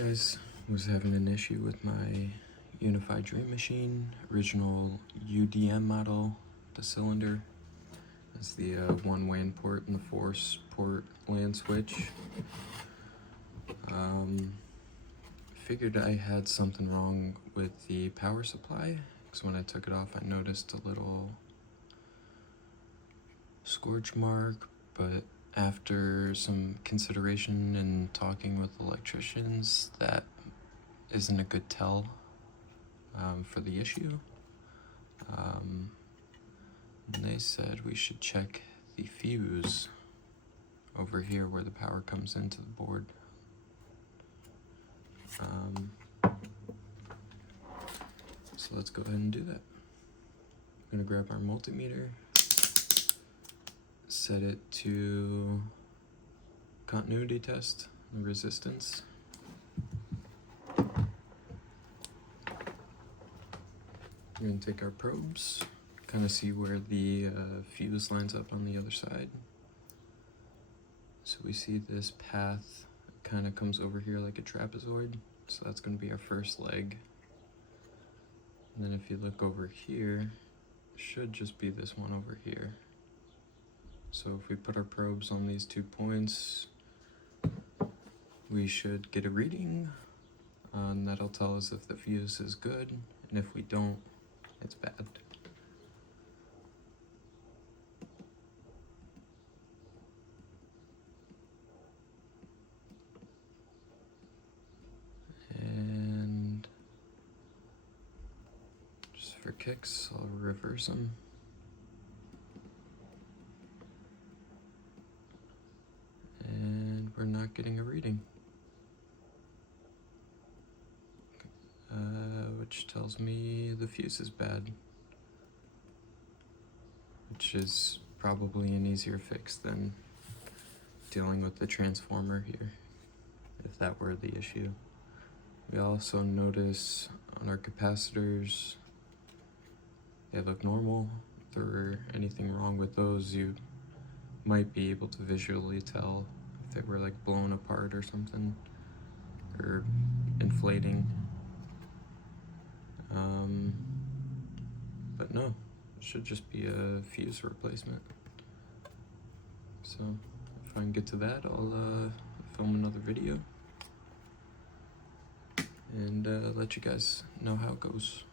Guys, was having an issue with my Unifi Dream Machine, original UDM model, the cylinder. That's the one WAN port and the force port LAN switch. Figured I had something wrong with the power supply, because when I took it off I noticed a little scorch mark, but after some consideration and talking with electricians, that isn't a good tell for the issue. And they said we should check the fuse over here where the power comes into the board. So let's go ahead and do that. I'm gonna grab our multimeter, set it to continuity test the resistance. We're gonna take our probes, kind of see where the fuse lines up on the other side. So we see this path kind of comes over here like a trapezoid. So that's going to be our first leg. And then if you look over here, it should just be this one over here. So if we put our probes on these 2 points, we should get a reading, and that'll tell us if the fuse is good, and if we don't, it's bad. And just for kicks, I'll reverse them. And we're not getting a reading, which tells me the fuse is bad, which is probably an easier fix than dealing with the transformer here, if that were the issue. We also notice on our capacitors, they look normal. If there were anything wrong with those, you might be able to visually tell if they were like blown apart or something, or inflating. But no, it should just be a fuse replacement. So if I can get to that, I'll film another video and let you guys know how it goes.